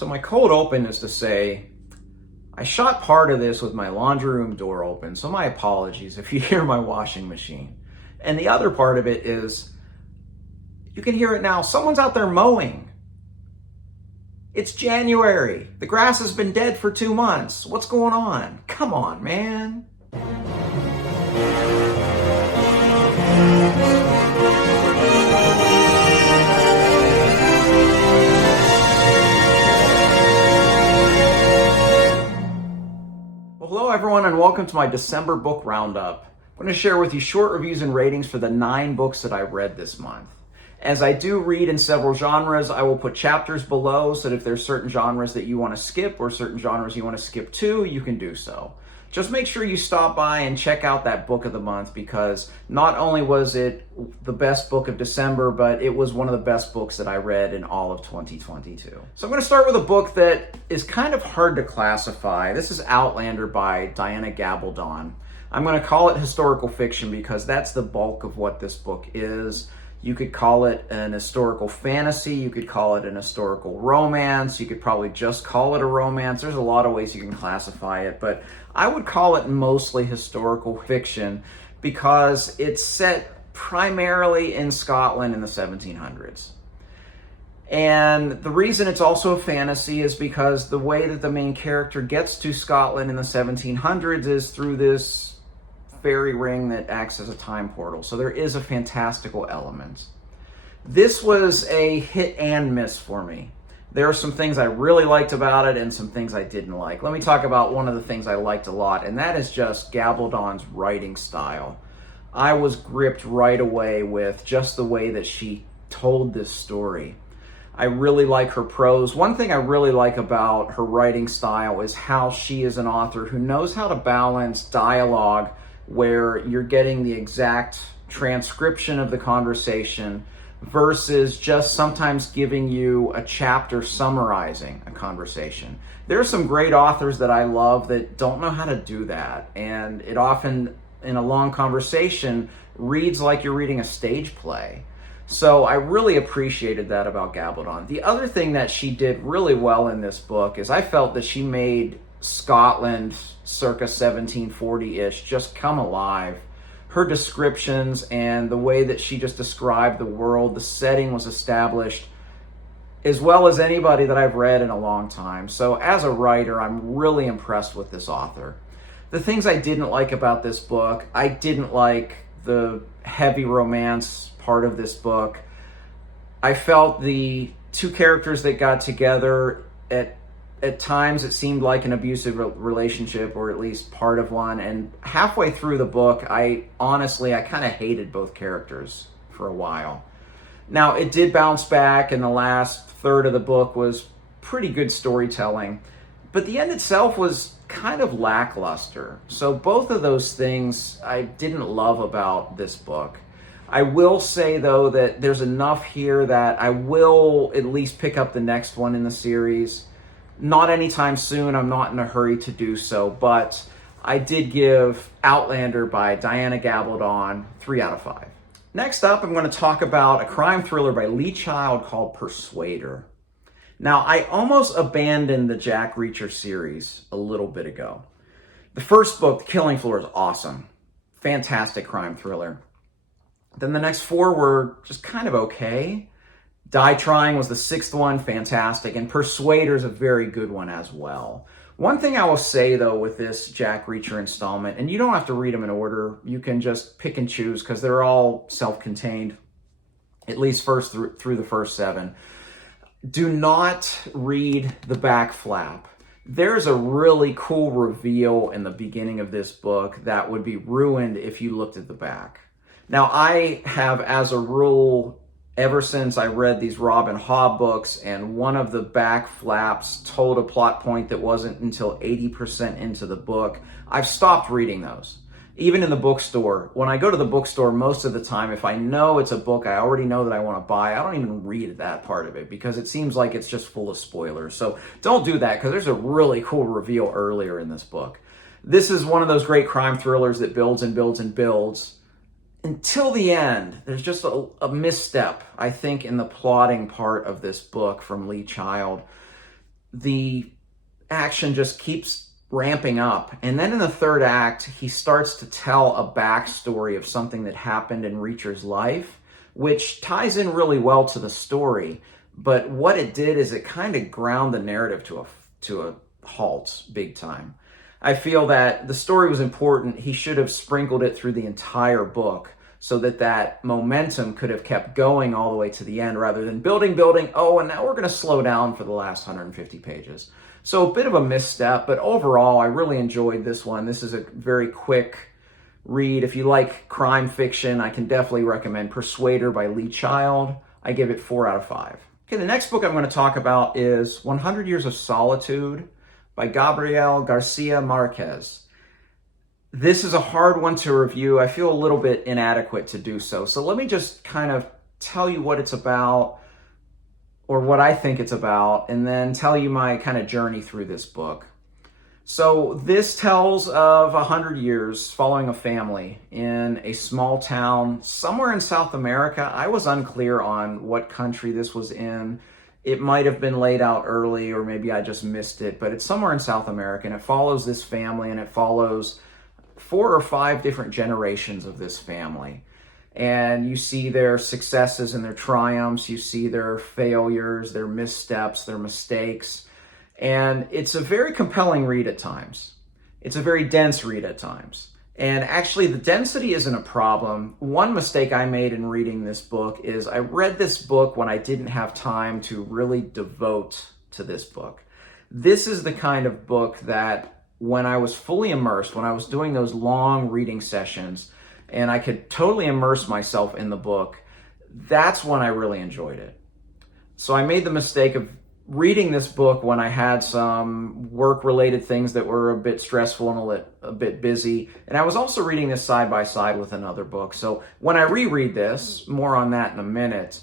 So my cold open is to say, I shot part of this with my laundry room door open, so my apologies if you hear my washing machine. And the other part of it is, you can hear it now, someone's out there mowing. It's January. The grass has been dead for 2 months. What's going on? Come on, man. Hello everyone and welcome to my December book roundup. I'm going to share with you short reviews and ratings for the 9 books that I read this month. As I do read in several genres, I will put chapters below so that if there's certain genres that you want to skip or certain genres you want to skip to, you can do so. Just make sure you stop by and check out that book of the month, because not only was it the best book of December, but it was one of the best books that I read in all of 2022. So I'm going to start with a book that is kind of hard to classify. This is Outlander by Diana Gabaldon. I'm going to call it historical fiction because that's the bulk of what this book is. You could call it an historical fantasy, you could call it an historical romance, you could probably just call it a romance. There's a lot of ways you can classify it, but I would call it mostly historical fiction because it's set primarily in Scotland in the 1700s. And the reason it's also a fantasy is because the way that the main character gets to Scotland in the 1700s is through this fairy ring that acts as a time portal. So there is a fantastical element. This was a hit and miss for me. There are some things I really liked about it and some things I didn't like. Let me talk about one of the things I liked a lot, and that is just Gabaldon's writing style. I was gripped right away with just the way that she told this story. I really like her prose. One thing I really like about her writing style is how she is an author who knows how to balance dialogue where you're getting the exact transcription of the conversation versus just sometimes giving you a chapter summarizing a conversation. There are some great authors that I love that don't know how to do that, and it often, in a long conversation, reads like you're reading a stage play. So I really appreciated that about Gabaldon. The other thing that she did really well in this book is I felt that she made Scotland circa 1740-ish just come alive. Her descriptions and the way that she just described the world, the setting was established as well as anybody that I've read in a long time. So as a writer, I'm really impressed with this author. The things I didn't like about this book, I didn't like the heavy romance part of this book. I felt the two characters that got together at times it seemed like an abusive relationship, or at least part of one. And halfway through the book, I kind of hated both characters for a while. Now, it did bounce back, and the last third of the book was pretty good storytelling. But the end itself was kind of lackluster. So both of those things I didn't love about this book. I will say, though, that there's enough here that I will at least pick up the next one in the series. Not anytime soon, I'm not in a hurry to do so, but I did give Outlander by Diana Gabaldon 3 out of 5. Next up, I'm going to talk about a crime thriller by Lee Child called Persuader. Now, I almost abandoned the Jack Reacher series a little bit ago. The first book, The Killing Floor, is awesome. Fantastic crime thriller. Then the next 4 were just kind of okay. Die Trying was the 6th one, fantastic, and Persuader is a very good one as well. One thing I will say, though, with this Jack Reacher installment, and you don't have to read them in order, you can just pick and choose because they're all self-contained, at least through the first 7. Do not read the back flap. There's a really cool reveal in the beginning of this book that would be ruined if you looked at the back. Now, I have, as a rule, ever since I read these Robin Hobb books, and one of the back flaps told a plot point that wasn't until 80% into the book, I've stopped reading those. Even in the bookstore, when I go to the bookstore, most of the time, if I know it's a book I already know that I want to buy, I don't even read that part of it because it seems like it's just full of spoilers. So don't do that, because there's a really cool reveal earlier in this book. This is one of those great crime thrillers that builds and builds and builds until the end. There's just a misstep, I think, in the plotting part of this book from Lee Child. the action just keeps ramping up. And then in the third act, he starts to tell a backstory of something that happened in Reacher's life, which ties in really well to the story. But what it did is it kind of ground the narrative to a halt big time. I feel that the story was important. He should have sprinkled it through the entire book so that that momentum could have kept going all the way to the end rather than building, oh, and now we're going to slow down for the last 150 pages. So a bit of a misstep, but overall, I really enjoyed this one. This is a very quick read. If you like crime fiction, I can definitely recommend Persuader by Lee Child. I give it 4 out of 5. Okay, the next book I'm going to talk about is 100 Years of Solitude by Garcia Marquez. This is a hard one to review. I feel a little bit inadequate to do so. So let me just kind of tell you what it's about, or what I think it's about, and then tell you my kind of journey through this book. So this tells of 100 years following a family in a small town somewhere in South America. I was unclear on what country this was in. It might have been laid out early, or maybe I just missed it, but it's somewhere in South America, and it follows this family, and it follows 4 or 5 different generations of this family. And you see their successes and their triumphs, you see their failures, their missteps, their mistakes. And it's a very compelling read at times. It's a very dense read at times. And actually, the density isn't a problem. One mistake I made in reading this book is I read this book when I didn't have time to really devote to this book. This is the kind of book that when I was fully immersed, when I was doing those long reading sessions, and I could totally immerse myself in the book, that's when I really enjoyed it. So I made the mistake of reading this book when I had some work-related things that were a bit stressful and a bit busy. And I was also reading this side by side with another book. So when I reread this, more on that in a minute,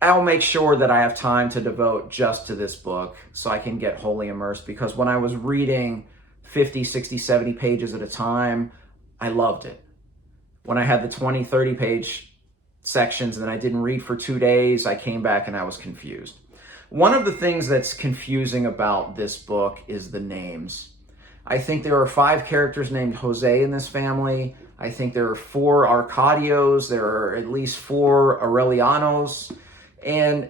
I'll make sure that I have time to devote just to this book so I can get wholly immersed. Because when I was reading 50, 60, 70 pages at a time, I loved it. When I had the 20, 30 page sections and I didn't read for 2 days, I came back and I was confused. One of the things that's confusing about this book is the names. I think there are 5 characters named Jose in this family. I think there are 4 Arcadios. There are at least 4 Aurelianos. And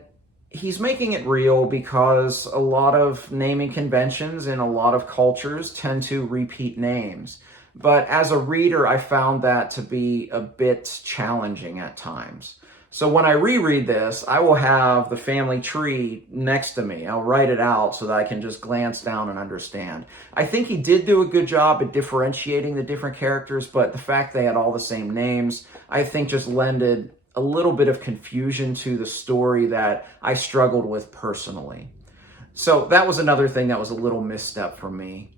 he's making it real because a lot of naming conventions in a lot of cultures tend to repeat names. But as a reader, I found that to be a bit challenging at times. So when I reread this, I will have the family tree next to me. I'll write it out so that I can just glance down and understand. I think he did do a good job at differentiating the different characters, but the fact they had all the same names, I think just lended a little bit of confusion to the story that I struggled with personally. So that was another thing that was a little misstep for me.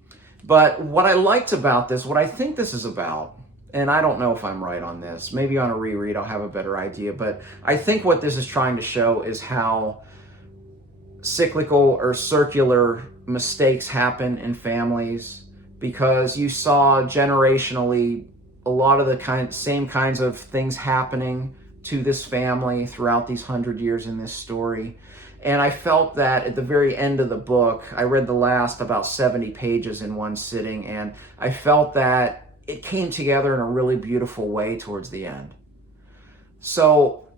But what I liked about this, what I think this is about, and I don't know if I'm right on this, maybe on a reread I'll have a better idea, but I think what this is trying to show is how cyclical or circular mistakes happen in families, because you saw generationally a lot of the same kinds of things happening to this family throughout these 100 years in this story. And I felt that at the very end of the book, I read the last about 70 pages in one sitting, and I felt that it came together in a really beautiful way towards the end. So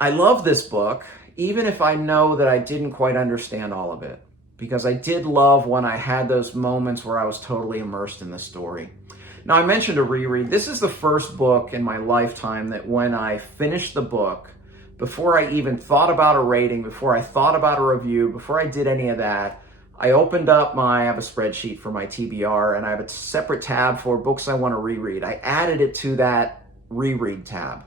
I love this book, even if I know that I didn't quite understand all of it, because I did love when I had those moments where I was totally immersed in the story. Now, I mentioned a reread. This is the first book in my lifetime that when I finished the book, before I even thought about a rating, before I thought about a review, before I did any of that, I opened up I have a spreadsheet for my TBR, and I have a separate tab for books I want to reread. I added it to that reread tab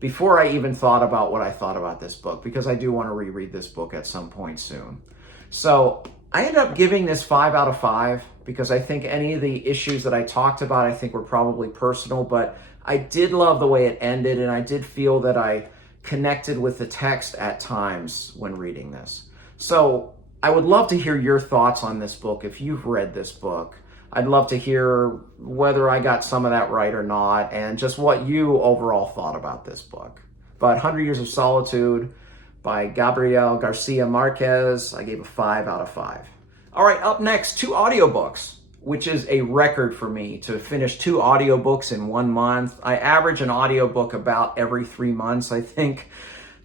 before I even thought about what I thought about this book, because I do want to reread this book at some point soon. So I ended up giving this 5 out of 5 because I think any of the issues that I talked about, I think were probably personal, but I did love the way it ended, and I did feel that I connected with the text at times when reading this. So I would love to hear your thoughts on this book if you've read this book. I'd love to hear whether I got some of that right or not, and just what you overall thought about this book. But 100 Years of Solitude by Garcia Marquez. I gave a 5 out of 5. All right, up next, 2 audiobooks, which is a record for me to finish 2 audiobooks in 1 month. I average an audiobook about every 3 months, I think.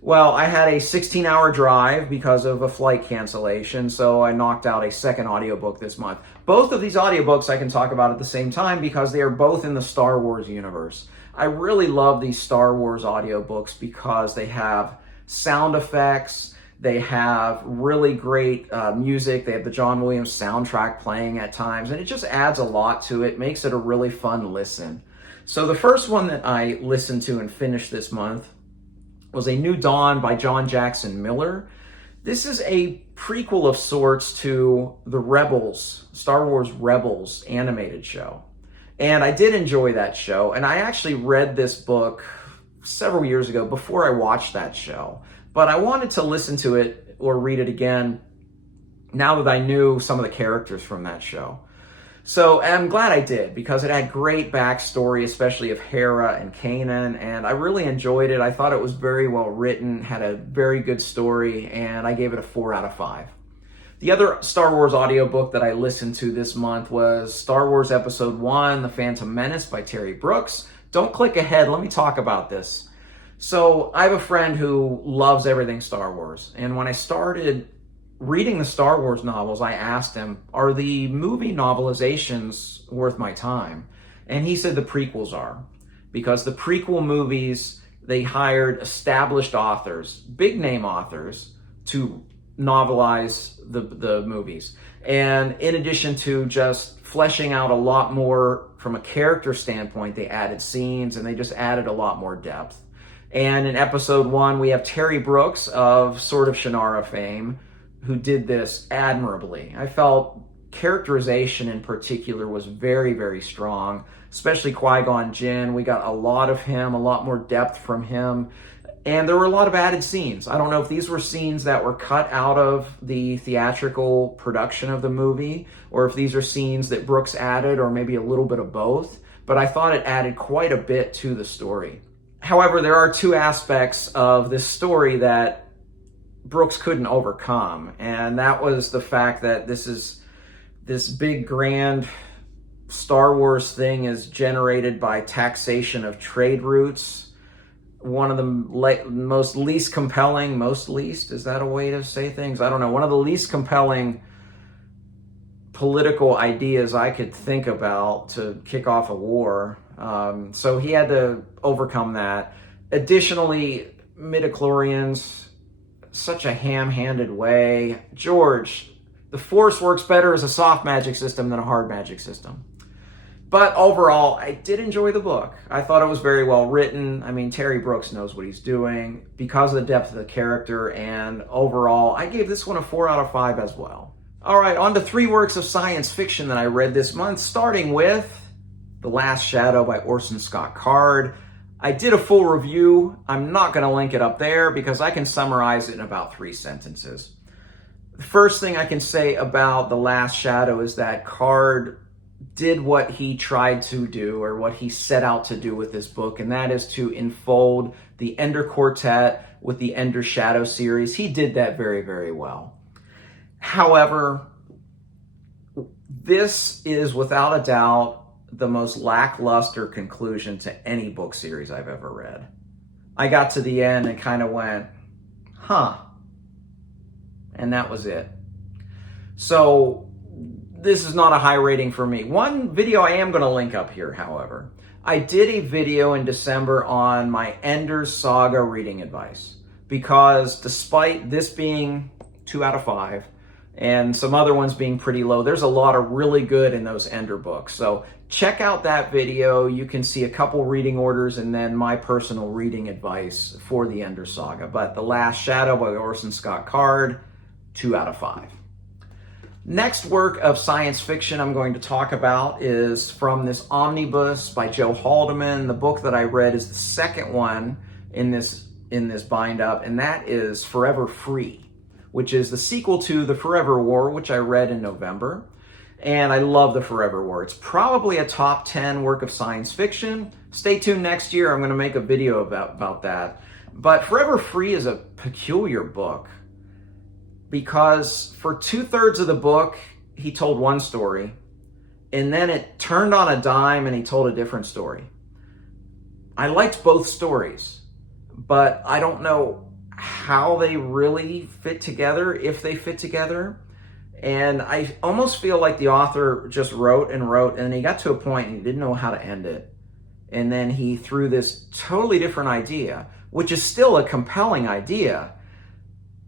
Well, I had a 16-hour drive because of a flight cancellation, so I knocked out a second audiobook this month. Both of these audiobooks I can talk about at the same time because they are both in the Star Wars universe. I really love these Star Wars audiobooks because they have sound effects, they have really great music, they have the John Williams soundtrack playing at times, and it just adds a lot to it, makes it a really fun listen. So the first one that I listened to and finished this month was A New Dawn by John Jackson Miller. This is a prequel of sorts to the Rebels, Star Wars Rebels animated show. And I did enjoy that show, and I actually read this book several years ago before I watched that show. But I wanted to listen to it or read it again now that I knew some of the characters from that show. So I'm glad I did because it had great backstory, especially of Hera and Kanan, and I really enjoyed it. I thought it was very well written, had a very good story, and I gave it a 4 out of 5. The other Star Wars audiobook that I listened to this month was Star Wars Episode 1, The Phantom Menace by Terry Brooks. Don't click ahead, let me talk about this. So I have a friend who loves everything Star Wars, and when I started reading the Star Wars novels, I asked him, are the movie novelizations worth my time? And he said the prequels are, because the prequel movies, they hired established authors, big name authors, to novelize the movies. And in addition to just fleshing out a lot more from a character standpoint, they added scenes and they just added a lot more depth. And in episode 1, we have Terry Brooks of Sword of Shannara fame, who did this admirably. I felt characterization in particular was very, very strong, especially Qui-Gon Jinn. We got a lot of him, a lot more depth from him, and there were a lot of added scenes. I don't know if these were scenes that were cut out of the theatrical production of the movie, or if these are scenes that Brooks added, or maybe a little bit of both, but I thought it added quite a bit to the story. However, there are 2 aspects of this story that Brooks couldn't overcome, and that was the fact that this big grand Star Wars thing is generated by taxation of trade routes. One of the most least compelling, is that a way to say things? I don't know. One of the least compelling political ideas I could think about to kick off a war. So he had to overcome that. Additionally, midichlorians, such a ham-handed way. George, the Force works better as a soft magic system than a hard magic system. But overall, I did enjoy the book. I thought it was very well written. I mean, Terry Brooks knows what he's doing because of the depth of the character, and overall, I gave this one a 4 out of 5 as well. All right, on to 3 works of science fiction that I read this month, starting with The Last Shadow by Orson Scott Card. I did a full review. I'm not going to link it up there because I can summarize it in about 3 sentences. The first thing I can say about The Last Shadow is that Card did what he tried to do, or what he set out to do with this book, and that is to enfold the Ender Quartet with the Ender Shadow series. He did that very, very well. However, this is without a doubt the most lackluster conclusion to any book series I've ever read. I got to the end and kind of went, huh. And that was it. So this is not a high rating for me. One video I am going to link up here, however. I did a video in December on my Ender Saga reading advice, because despite this being 2 out of 5 and some other ones being pretty low, there's a lot of really good in those Ender books. So check out that video. You can see a couple reading orders and then my personal reading advice for the Ender Saga. But The Last Shadow by Orson Scott Card, 2 out of 5. Next work of science fiction I'm going to talk about is from this omnibus by Joe Haldeman. The book that I read is the second one in this bind up, and that is Forever Free, which is the sequel to The Forever War, which I read in November. And I love The Forever War. It's probably a top 10 work of science fiction. Stay tuned next year. I'm going to make a video about that. But Forever Free is a peculiar book because for 2/3 of the book, he told one story, and then it turned on a dime and he told a different story. I liked both stories, but I don't know how they really fit together, if they fit together. And I almost feel like the author just wrote, and he got to a point and he didn't know how to end it. And then he threw this totally different idea, which is still a compelling idea,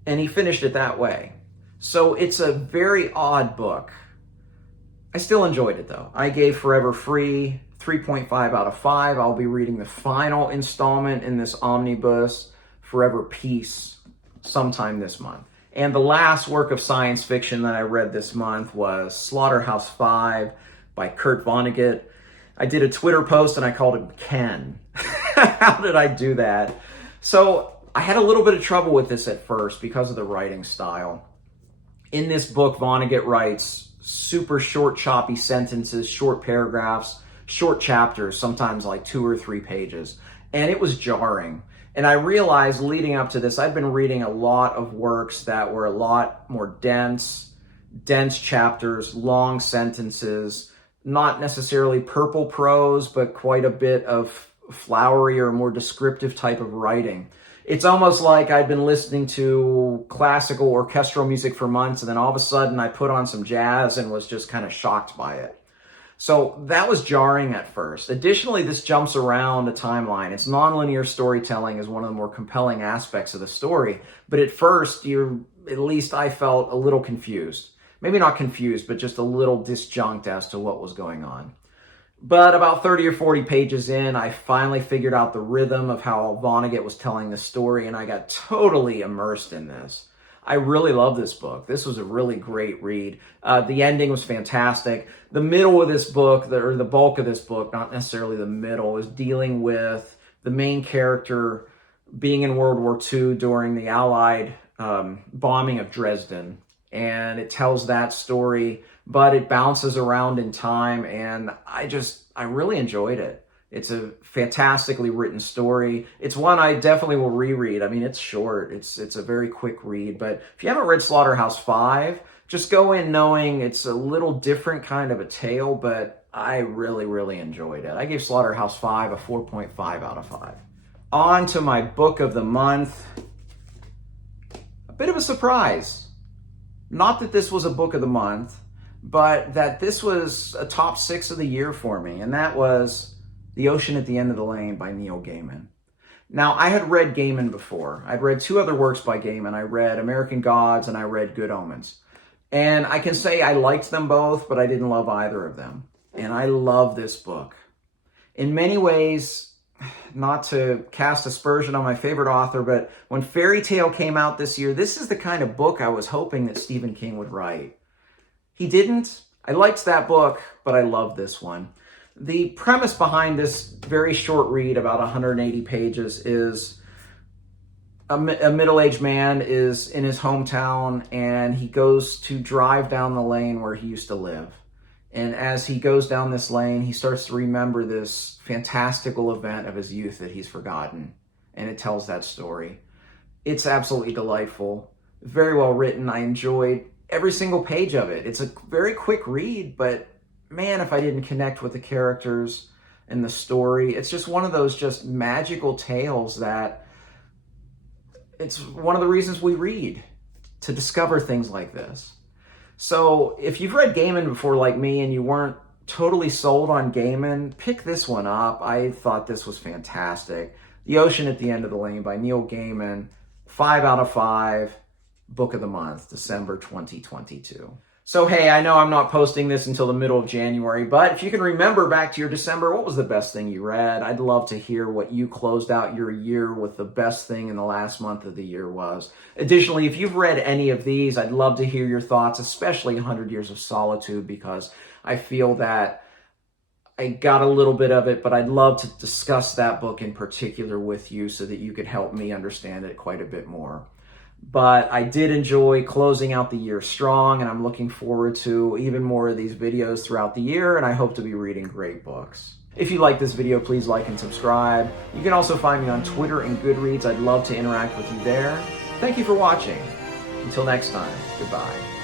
and he finished it that way. So it's a very odd book. I still enjoyed it though. I gave Forever Free 3.5 out of 5. I'll be reading the final installment in this omnibus, Forever Peace, sometime this month. And the last work of science fiction that I read this month was Slaughterhouse-Five by Kurt Vonnegut. I did a Twitter post and I called him Ken. How did I do that? So I had a little bit of trouble with this at first because of the writing style. In this book, Vonnegut writes super short, choppy sentences, short paragraphs, short chapters, sometimes like 2 or 3 pages. And it was jarring. And I realized leading up to this, I'd been reading a lot of works that were a lot more dense chapters, long sentences, not necessarily purple prose, but quite a bit of flowery or more descriptive type of writing. It's almost like I'd been listening to classical orchestral music for months, and then all of a sudden I put on some jazz and was just kind of shocked by it. So that was jarring at first. Additionally, this jumps around a timeline. It's nonlinear storytelling is one of the more compelling aspects of the story. But at first, at least I felt a little confused. Maybe not confused, but just a little disjunct as to what was going on. But about 30 or 40 pages in, I finally figured out the rhythm of how Vonnegut was telling the story, and I got totally immersed in this. I really love this book. This was a really great read. The ending was fantastic. The middle of this book, or the bulk of this book, not necessarily the middle, is dealing with the main character being in World War II during the Allied bombing of Dresden. And it tells that story, but it bounces around in time, and I really enjoyed it. It's a fantastically written story. It's one I definitely will reread. I mean, it's short. It's a very quick read. But if you haven't read Slaughterhouse-Five, just go in knowing it's a little different kind of a tale, but I really, really enjoyed it. I gave Slaughterhouse-Five a 4.5 out of 5. On to my book of the month. A bit of a surprise. Not that this was a book of the month, but that this was a top 6 of the year for me, and that was The Ocean at the End of the Lane by Neil Gaiman. Now, I had read Gaiman before. I'd read 2 other works by Gaiman. I read American Gods and I read Good Omens. And I can say I liked them both, but I didn't love either of them. And I love this book. In many ways, not to cast aspersion on my favorite author, but when Fairy Tale came out this year, this is the kind of book I was hoping that Stephen King would write. He didn't. I liked that book, but I love this one. The premise behind this very short read, about 180 pages, is a middle-aged man is in his hometown and he goes to drive down the lane where he used to live. And as he goes down this lane, he starts to remember this fantastical event of his youth that he's forgotten. And it tells that story. It's absolutely delightful. Very well written. I enjoyed every single page of it. It's a very quick read, but man, if I didn't connect with the characters and the story, it's just one of those just magical tales that it's one of the reasons we read, to discover things like this. So if you've read Gaiman before like me and you weren't totally sold on Gaiman, pick this one up. I thought this was fantastic. The Ocean at the End of the Lane by Neil Gaiman, 5 out of 5, book of the month, December 2022. So, hey, I know I'm not posting this until the middle of January, but if you can remember back to your December, what was the best thing you read? I'd love to hear what you closed out your year with the best thing in the last month of the year was. Additionally, if you've read any of these, I'd love to hear your thoughts, especially 100 Years of Solitude, because I feel that I got a little bit of it, but I'd love to discuss that book in particular with you so that you could help me understand it quite a bit more. But I did enjoy closing out the year strong, and I'm looking forward to even more of these videos throughout the year, and I hope to be reading great books. If you like this video, please like and subscribe. You can also find me on Twitter and Goodreads. I'd love to interact with you there. Thank you for watching. Until next time, goodbye.